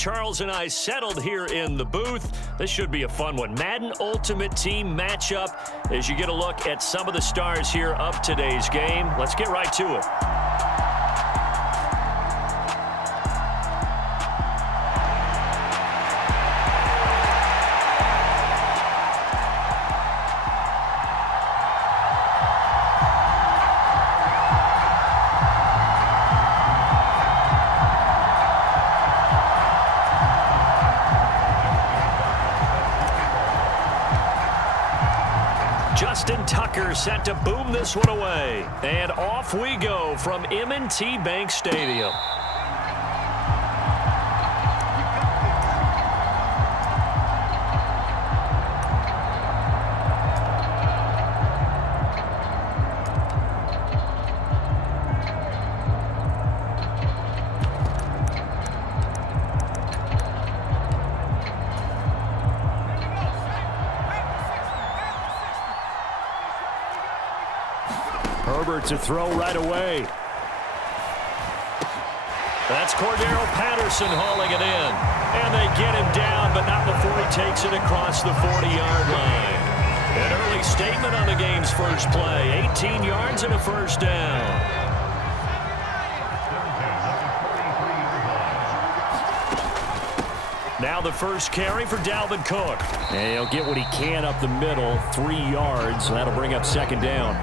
Charles and I settled here in the booth. This should be a fun one. Madden Ultimate Team matchup as you get a look at some of the stars here of today's game. Let's get right to it. Justin Tucker set to boom this one away. And off we go from M&T Bank Stadium. Herbert to throw right away. That's Cordero Patterson hauling it in. And they get him down, but not before he takes it across the 40-yard line. An early statement on the game's first play. 18 yards and a first down. Now the first carry for Dalvin Cook. And he'll get what he can up the middle, 3 yards, and that'll bring up second down.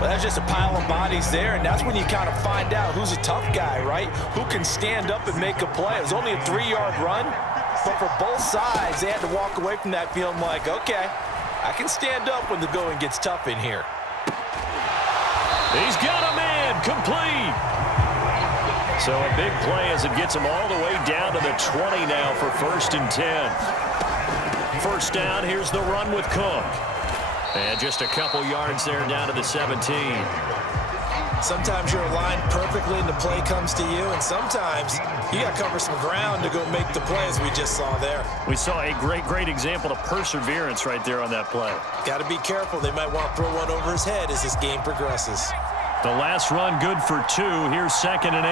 Well, that's just a pile of bodies there, and that's when you kind of find out who's a tough guy, right? Who can stand up and make a play. It was only a 3-yard run, but for both sides, they had to walk away from that feeling like, okay, I can stand up when the going gets tough in here. He's got a man, complete. So a big play as it gets him all the way down to the 20 now for 1st and 10. First down, here's the run with Cook. And just a couple yards there down to the 17. Sometimes you're aligned perfectly and the play comes to you, and sometimes you got to cover some ground to go make the play, as we just saw there. We saw a great example of perseverance right there on that play. Got to be careful. They might want to throw one over his head as this game progresses. The last run good for 2. Here's 2nd and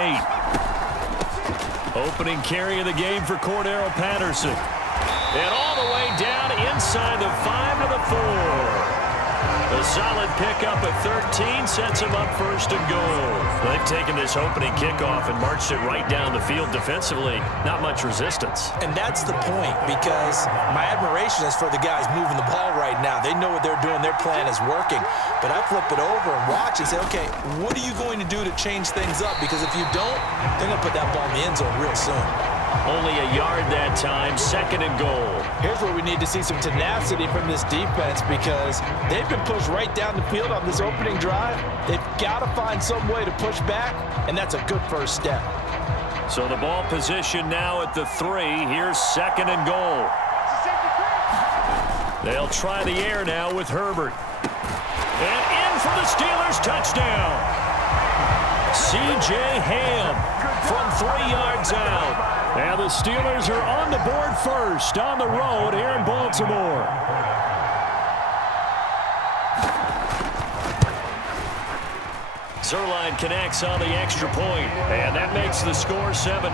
8. Opening carry of the game for Cordero Patterson. And all the way down inside the 5 to the 4. A solid pickup at 13 sets him up 1st and goal. They've taken this opening kickoff and marched it right down the field defensively. Not much resistance. And that's the point, because my admiration is for the guys moving the ball right now. They know what they're doing. Their plan is working. But I flip it over and watch and say, okay, what are you going to do to change things up? Because if you don't, they're going to put that ball in the end zone real soon. Only a yard that time, 2nd and goal. Here's where we need to see some tenacity from this defense, because they've been pushed right down the field on this opening drive. They've got to find some way to push back, and that's a good first step. So the ball position now at the 3. Here's 2nd and goal. They'll try the air now with Herbert. And in for the Steelers, touchdown. C.J. Ham from 3 yards out. And the Steelers are on the board first on the road here in Baltimore. Zerline connects on the extra point, and that makes the score 7-0.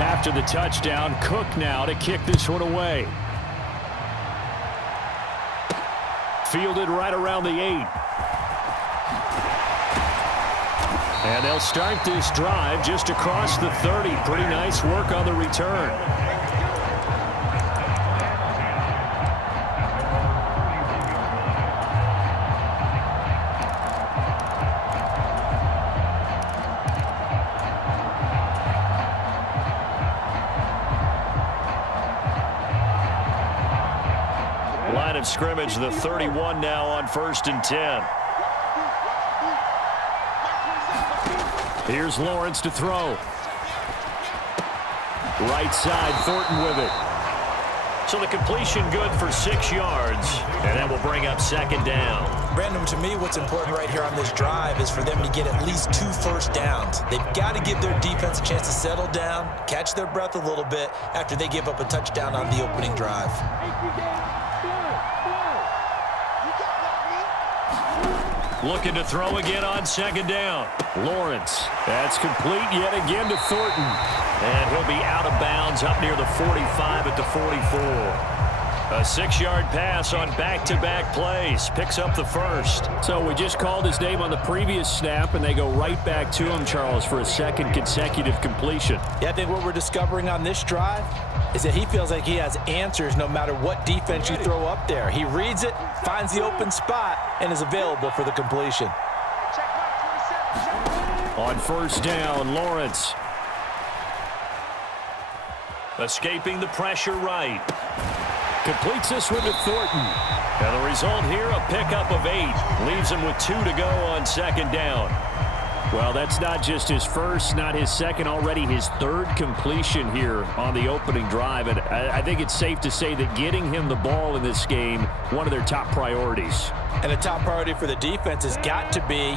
After the touchdown, Cook now to kick this one away. Fielded right around the 8. And they'll start this drive just across the 30. Pretty nice work on the return. Line of scrimmage, the 31 now on 1st and 10. Here's Lawrence to throw. Right side, Thornton with it. So the completion good for 6 yards, and that will bring up 2nd down. Brandon, to me, what's important right here on this drive is for them to get at least 2 first downs. They've got to give their defense a chance to settle down, catch their breath a little bit after they give up a touchdown on the opening drive. Looking to throw again on second down. Lawrence. That's complete yet again to Thornton. And he'll be out of bounds up near the 45 at the 44. A 6-yard pass on back-to-back plays. Picks up the first. So we just called his name on the previous snap, and they go right back to him, Charles, for a second consecutive completion. Yeah, I think what we're discovering on this drive is that he feels like he has answers no matter what defense you throw up there. He reads it, finds the open spot, and is available for the completion. On first down, Lawrence. Escaping the pressure right. Completes this one to Thornton. And the result here, a pickup of 8. Leaves him with 2 to go on second down. Well, that's not just his first, not his second, already his third completion here on the opening drive. And I think it's safe to say that getting him the ball in this game, one of their top priorities. And a top priority for the defense has got to be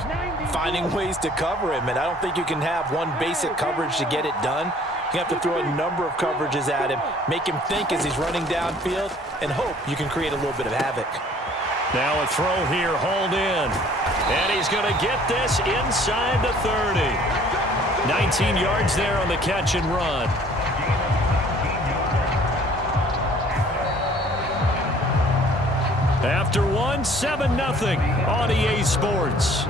finding ways to cover him. And I don't think you can have one basic coverage to get it done. You have to throw a number of coverages at him, make him think as he's running downfield, and hope you can create a little bit of havoc. Now a throw here, hauled in. And he's going to get this inside the 30. 19 yards there on the catch and run. After one, 7-0 on EA Sports.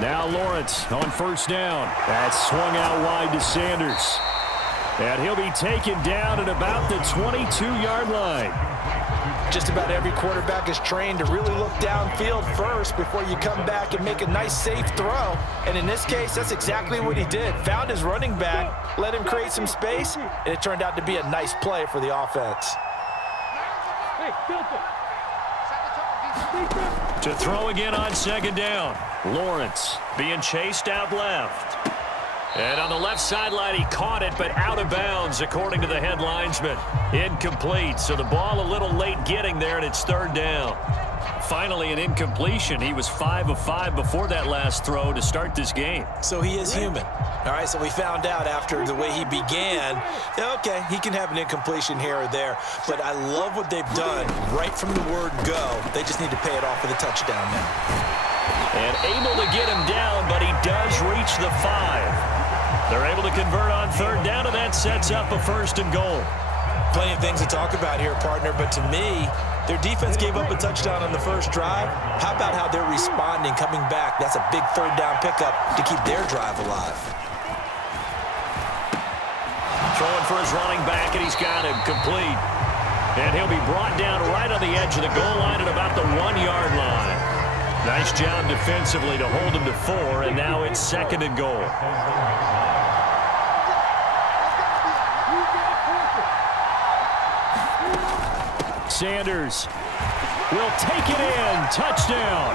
Now Lawrence on first down. That's swung out wide to Sanders. And he'll be taken down at about the 22-yard line. Just about every quarterback is trained to really look downfield first before you come back and make a nice, safe throw. And in this case, that's exactly what he did. Found his running back, let him create some space, and it turned out to be a nice play for the offense. To throw again on second down. Lawrence being chased out left. And on the left sideline, he caught it, but out of bounds, according to the head linesman. Incomplete, so the ball a little late getting there, and it's third down. Finally, an incompletion. He was 5 of 5 before that last throw to start this game. So he is human. All right, so we found out after the way he began, okay, he can have an incompletion here or there, but I love what they've done right from the word go. They just need to pay it off with a touchdown now. And able to get him down, but he does reach the 5. They're able to convert on third down, and that sets up a first and goal. Plenty of things to talk about here, partner, but to me, their defense gave up a touchdown on the first drive. How about how they're responding, coming back? That's a big third down pickup to keep their drive alive. Throwing for his running back, and he's got him complete. And he'll be brought down right on the edge of the goal line at about the 1-yard line. Nice job defensively to hold him to 4, and now it's second and goal. Sanders will take it in. Touchdown.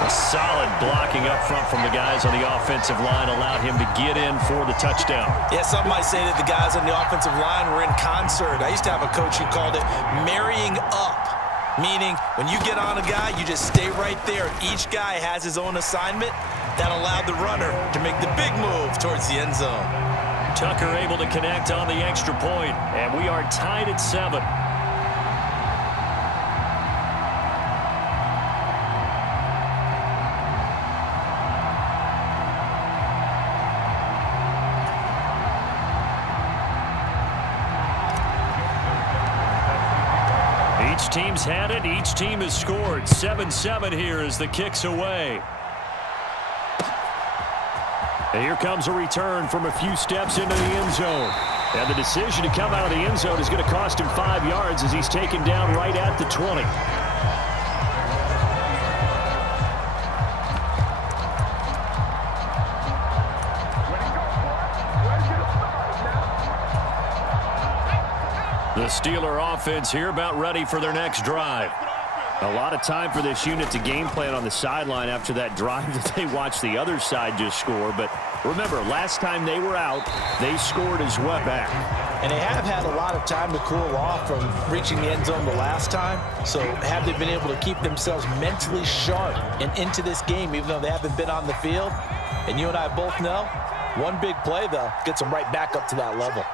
A solid blocking up front from the guys on the offensive line allowed him to get in for the touchdown. Yeah, some might say that the guys on the offensive line were in concert. I used to have a coach who called it marrying up, meaning when you get on a guy, you just stay right there. Each guy has his own assignment. That allowed the runner to make the big move towards the end zone. Tucker able to connect on the extra point, and we are tied at 7. Each team's had it. Each team has scored. 7-7 here as the kick's away. And here comes a return from a few steps into the end zone. And the decision to come out of the end zone is going to cost him 5 yards as he's taken down right at the 20. The Steeler offense here about ready for their next drive. A lot of time for this unit to game plan on the sideline after that drive that they watched the other side just score. But remember, last time they were out, they scored as well back. And they have had a lot of time to cool off from reaching the end zone the last time. So have they been able to keep themselves mentally sharp and into this game, even though they haven't been on the field? And you and I both know, one big play, though, gets them right back up to that level.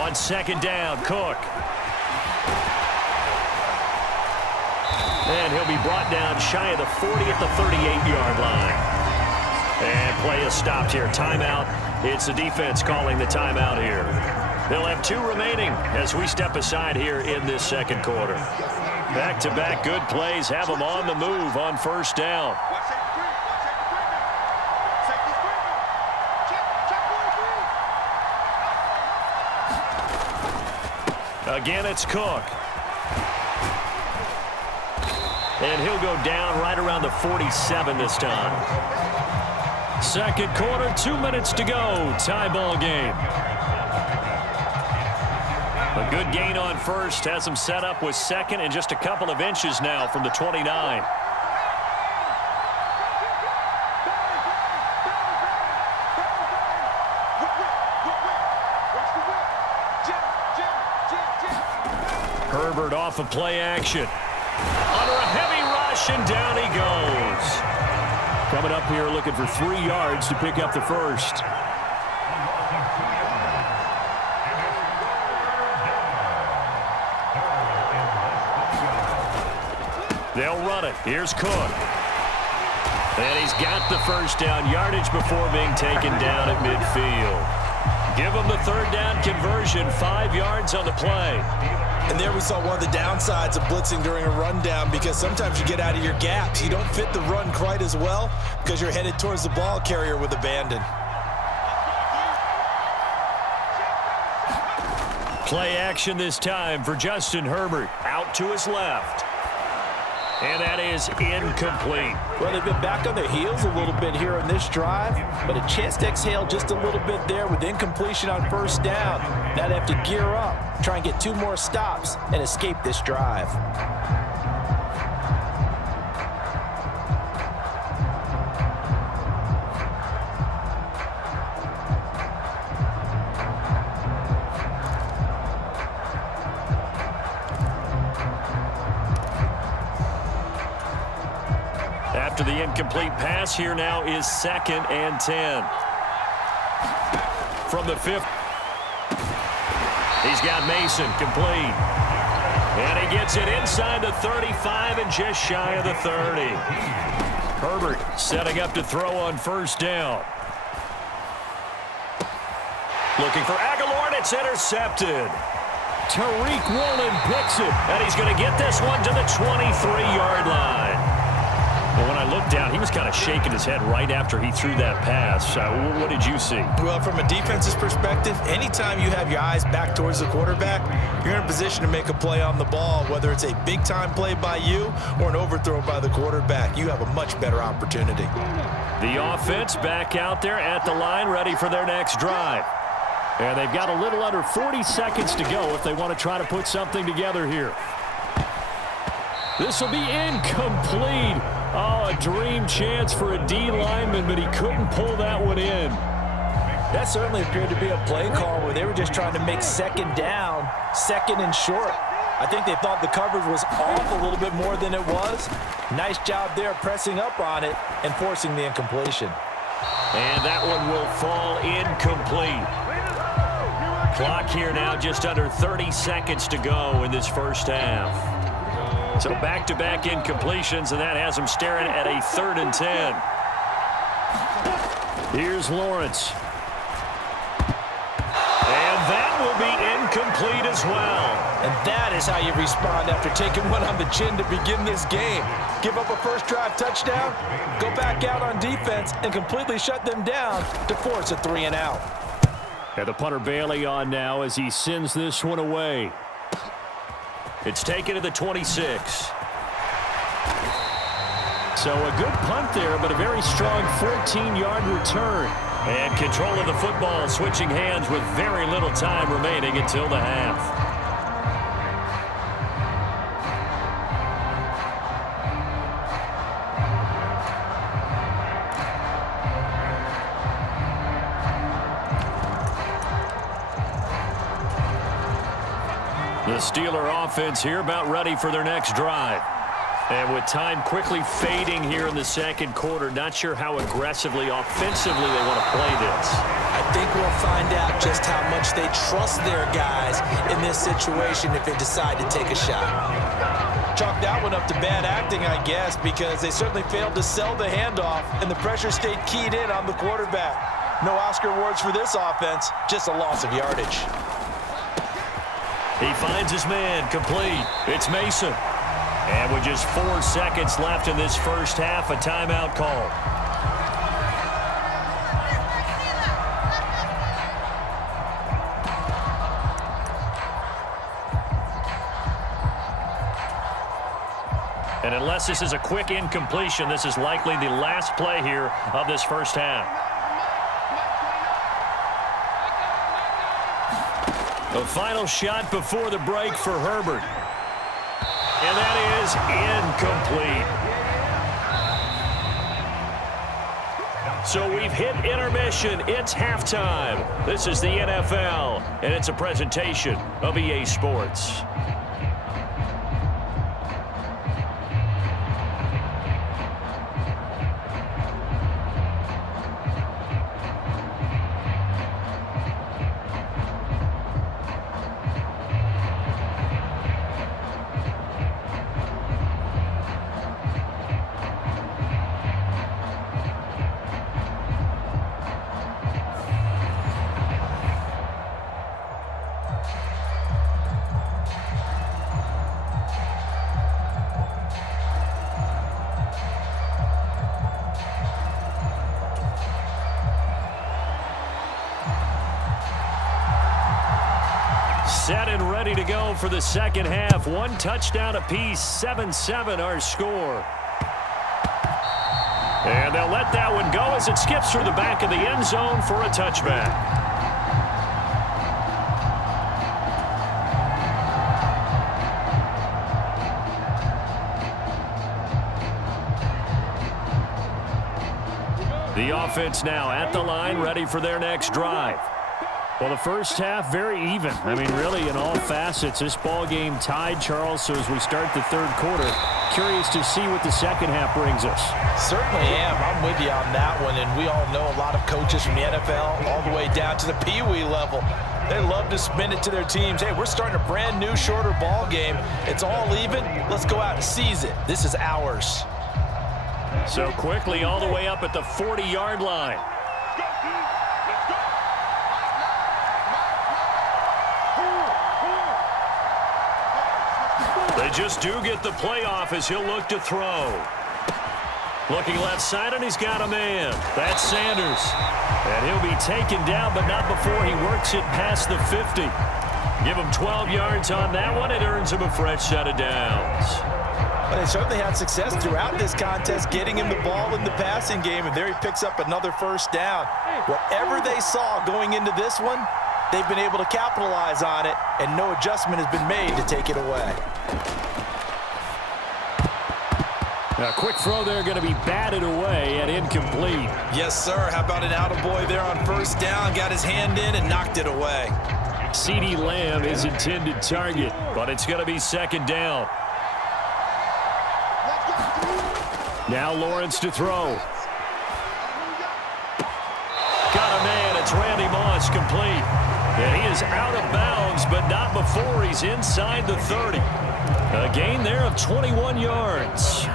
On second down, Cook. And he'll be brought down shy of the 40 at the 38-yard line. And play is stopped here. Timeout. It's the defense calling the timeout here. They'll have 2 remaining as we step aside here in this second quarter. Back-to-back good plays have them on the move on first down. Again, it's Cook. And he'll go down right around the 47 this time. Second quarter, 2 minutes to go. Tie ball game. A good gain on first. Has him set up with second and just a couple of inches now from the 29. Herbert off of play action. Under a heavy rush, and down he goes. Coming up here looking for 3 yards to pick up the first. They'll run it. Here's Cook. And he's got the first down yardage before being taken down at midfield. Give him the third down conversion, 5 yards on the play. And there we saw one of the downsides of blitzing during a rundown, because sometimes you get out of your gaps. You don't fit the run quite as well because you're headed towards the ball carrier with abandon. Play action this time for Justin Herbert. Out to his left. And that is incomplete. Well, they've been back on their heels a little bit here on this drive, but a chance to exhale just a little bit there with incompletion on first down. Now they have to gear up, try and get 2 more stops, and escape this drive. After the incomplete pass, here now is 2nd and 10. From the 5th. He's got Mason complete. And he gets it inside the 35 and just shy of the 30. Herbert setting up to throw on first down. Looking for Aguilar, and it's intercepted. Tariq Woolen picks it, and he's going to get this one to the 23-yard line. Well, when I looked down, he was kind of shaking his head right after he threw that pass. What did you see? Well, from a defense's perspective, anytime you have your eyes back towards the quarterback, you're in a position to make a play on the ball, whether it's a big-time play by you or an overthrow by the quarterback. You have a much better opportunity. The offense back out there at the line, ready for their next drive. And they've got a little under 40 seconds to go if they want to try to put something together here. This will be incomplete. Oh, a dream chance for a D lineman, but he couldn't pull that one in. That certainly appeared to be a play call where they were just trying to make second down, second and short. I think they thought the coverage was off a little bit more than it was. Nice job there pressing up on it and forcing the incompletion. And that one will fall incomplete. Clock here now just under 30 seconds to go in this first half. So back-to-back incompletions, and that has them staring at a 3rd and 10. Here's Lawrence. And that will be incomplete as well. And that is how you respond after taking one on the chin to begin this game. Give up a first drive touchdown, go back out on defense, and completely shut them down to force a 3 and out. And the punter Bailey on now as he sends this one away. It's taken to the 26. So a good punt there, but a very strong 14-yard return. And control of the football switching hands with very little time remaining until the half. The Steeler offense here about ready for their next drive. And with time quickly fading here in the second quarter, not sure how aggressively, offensively they want to play this. I think we'll find out just how much they trust their guys in this situation if they decide to take a shot. Chalk that one up to bad acting, I guess, because they certainly failed to sell the handoff, and the pressure stayed keyed in on the quarterback. No Oscar awards for this offense, just a loss of yardage. He finds his man, complete. It's Mason. And with just 4 seconds left in this first half, a timeout call. And unless this is a quick incompletion, this is likely the last play here of this first half. The final shot before the break for Herbert. And that is incomplete. So we've hit intermission. It's halftime. This is the NFL, and it's a presentation of EA Sports. Set and ready to go for the second half. One touchdown apiece, 7-7 our score. And they'll let that one go as it skips through the back of the end zone for a touchback. The offense now at the line, ready for their next drive. Well, the first half, very even. I mean, really, in all facets, this ball game tied, Charles. So as we start the third quarter, curious to see what the second half brings us. Certainly am. I'm with you on that one. And we all know a lot of coaches from the NFL all the way down to the Pee Wee level. They love to spin it to their teams. Hey, we're starting a brand new, shorter ball game. It's all even. Let's go out and seize it. This is ours. So quickly all the way up at the 40-yard line. They just do get the playoff as he'll look to throw. Looking left side, and he's got a man. That's Sanders. And he'll be taken down, but not before he works it past the 50. Give him 12 yards on that one. It earns him a fresh set of downs. But they certainly had success throughout this contest, getting him the ball in the passing game, and there he picks up another first down. Whatever they saw going into this one, they've been able to capitalize on it, and no adjustment has been made to take it away. A quick throw there going to be batted away and incomplete. Yes, sir. How about an attaboy there on first down? Got his hand in and knocked it away. CeeDee Lamb is intended target, but it's going to be second down. Now Lawrence to throw. Got a man. It's Randy Moss, complete. And he is out of bounds, but not before he's inside the 30. A gain there of 21 yards.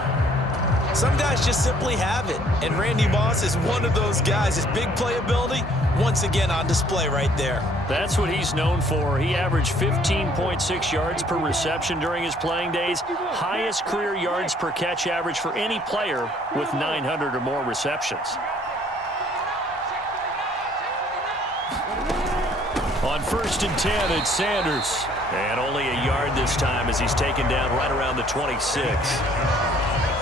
Some guys just simply have it, and Randy Moss is one of those guys. His big playability, once again on display right there. That's what he's known for. He averaged 15.6 yards per reception during his playing days. Highest career yards per catch average for any player with 900 or more receptions. On 1st and 10, it's Sanders. And only a yard this time as he's taken down right around the 26.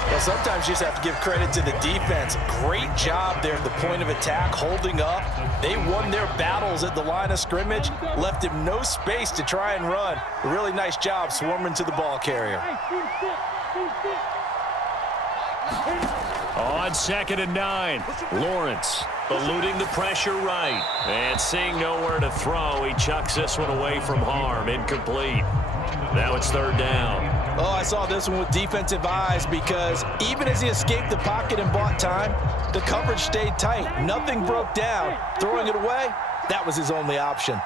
Well, sometimes you just have to give credit to the defense. Great job there at the point of attack, holding up. They won their battles at the line of scrimmage, left him no space to try and run. A really nice job swarming to the ball carrier. On 2nd and 9, Lawrence eluding the pressure right. And seeing nowhere to throw, he chucks this one away from harm. Incomplete. Now it's third down. Oh, I saw this one with defensive eyes because even as he escaped the pocket and bought time, the coverage stayed tight. Nothing broke down. Throwing it away, that was his only option.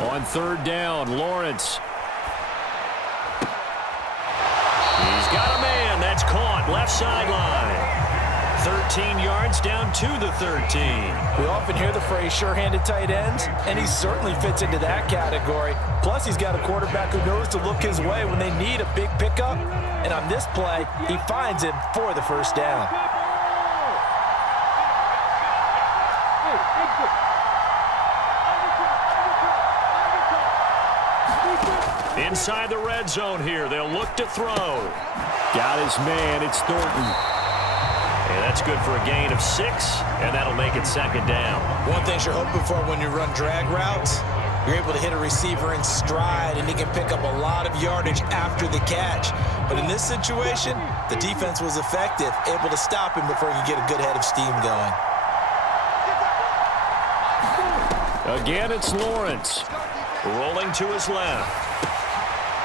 On third down, Lawrence. He's got a man. That's caught. Left sideline. 13 yards down to the 13. We often hear the phrase sure-handed tight ends, and he certainly fits into that category. Plus, he's got a quarterback who knows to look his way when they need a big pickup. And on this play, he finds him for the first down. Inside the red zone here. They'll look to throw. Got his man. It's Thornton. And that's good for a gain of 6, and that'll make it second down. One thing you're hoping for when you run drag routes, you're able to hit a receiver in stride, and he can pick up a lot of yardage after the catch. But in this situation, the defense was effective, able to stop him before he could get a good head of steam going. Again, it's Lawrence. Rolling to his left.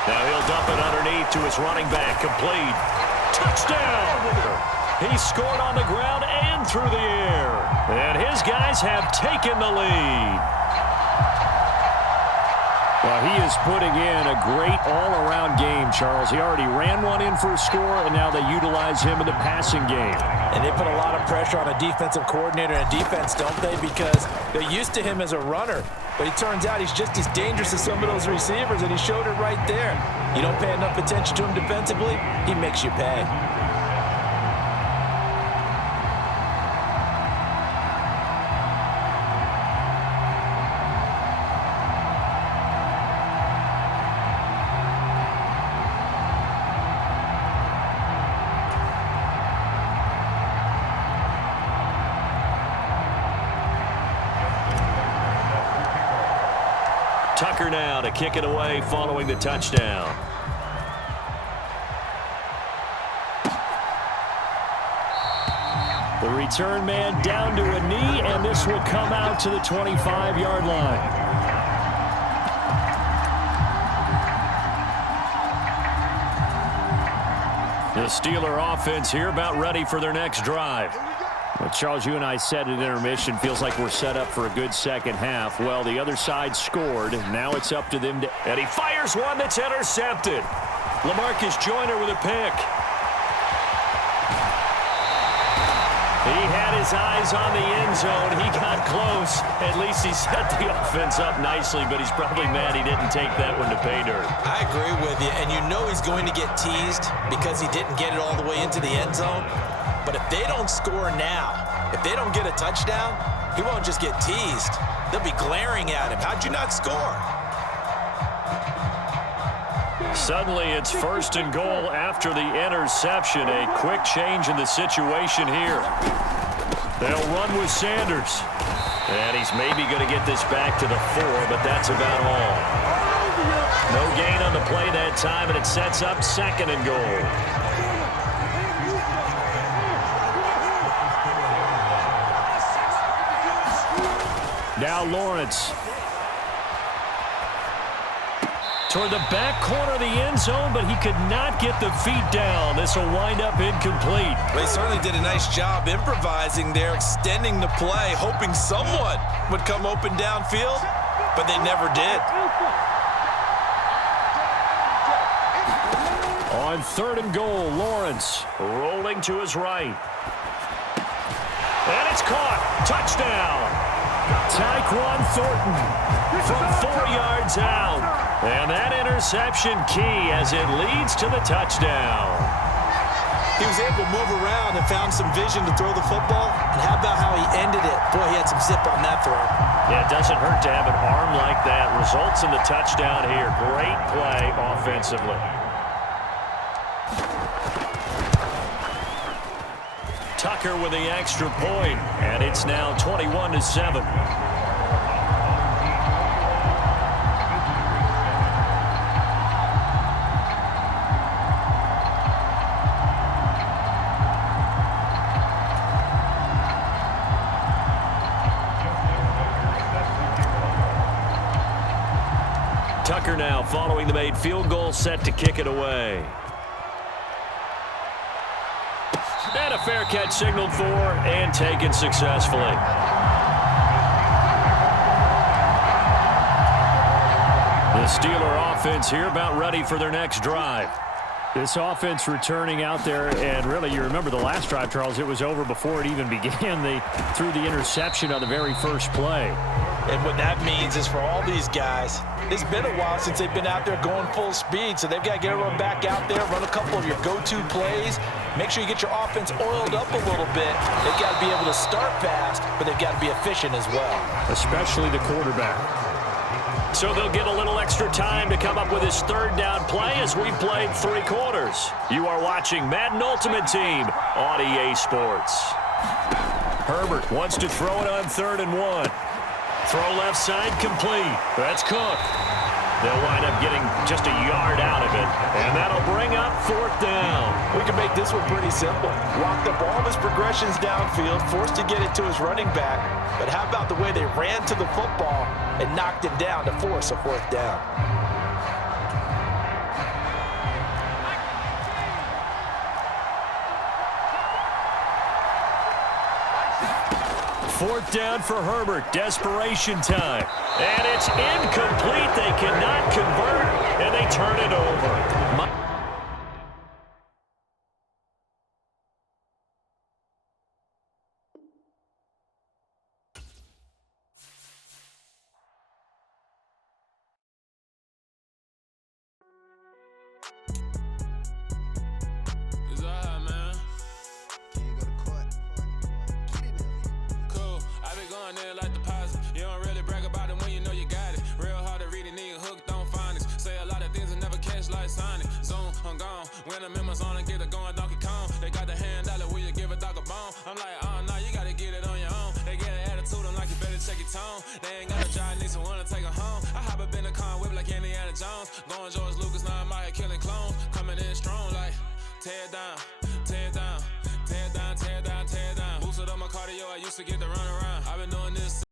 Now he'll dump it underneath to his running back. Complete. Touchdown! He scored on the ground and through the air. And his guys have taken the lead. Well, he is putting in a great all-around game, Charles. He already ran one in for a score, and now they utilize him in the passing game. And they put a lot of pressure on a defensive coordinator and defense, don't they? Because they're used to him as a runner. But it turns out he's just as dangerous as some of those receivers, and he showed it right there. You don't pay enough attention to him defensively, he makes you pay. Tucker now to kick it away following the touchdown. The return man down to a knee, and this will come out to the 25-yard line. The Steeler offense here about ready for their next drive. Well, Charles, you and I said at intermission, feels like we're set up for a good second half. Well, the other side scored. Now it's up to them to... And he fires one that's intercepted. LaMarcus Joyner with a pick. He had his eyes on the end zone. He got close. At least he set the offense up nicely, but he's probably mad he didn't take that one to pay dirt. I agree with you, and you know he's going to get teased because he didn't get it all the way into the end zone. But if they don't score now, if they don't get a touchdown, he won't just get teased. They'll be glaring at him. How'd you not score? Suddenly it's first and goal after the interception. A quick change in the situation here. They'll run with Sanders. And he's maybe going to get this back to the 4, but that's about all. No gain on the play that time, and it sets up second and goal. Now Lawrence. Toward the back corner of the end zone, but he could not get the feet down. This will wind up incomplete. They certainly did a nice job improvising there, extending the play, hoping someone would come open downfield, but they never did. On third and goal, Lawrence. Rolling to his right. And it's caught. Touchdown. Tyquan Thornton from 4 yards out. And that interception key as it leads to the touchdown. He was able to move around and found some vision to throw the football. And how about how he ended it? Boy, he had some zip on that throw. Yeah, it doesn't hurt to have an arm like that. Results in the touchdown here. Great play offensively. Tucker with the extra point, and it's now 21-7. Tucker now following the made field goal, set to kick it away. And a fair catch signaled for and taken successfully. The Steeler offense here about ready for their next drive. This offense returning out there, and really, you remember the last drive, Charles, it was over before it even began. They threw the interception on the very first play. And what that means is for all these guys, it's been a while since they've been out there going full speed, so they've got to get everyone back out there, run a couple of your go-to plays, make sure you get your offense oiled up a little bit. They've got to be able to start fast, but they've got to be efficient as well. Especially the quarterback. So they'll get a little extra time to come up with his third down play as we've played 3 quarters. You are watching Madden Ultimate Team on EA Sports. Herbert wants to throw it on 3rd and 1. Throw left side complete. That's Cook. They'll wind up getting just a yard out of it, and that'll bring up 4th down. We can make this one pretty simple. Walked up all of his progressions downfield, forced to get it to his running back. But how about the way they ran to the football and knocked it down to force a 4th down? Fourth down for Herbert. Desperation time. And it's incomplete. They cannot convert, and they turn it over. When I'm in my zone and get it going, Donkey Kong. They got the hand dollar, will you give a dog a bone? I'm like, oh, no, you gotta get it on your own. They get an attitude, I'm like, you better check your tone. They ain't got a job, need someone to take her home. I hop up in the car, whip like Indiana Jones. Going George Lucas, now I'm out here killing clones. Coming in strong like, tear down, tear down, tear down, tear down, tear down. Boosted up my cardio, I used to get the run around.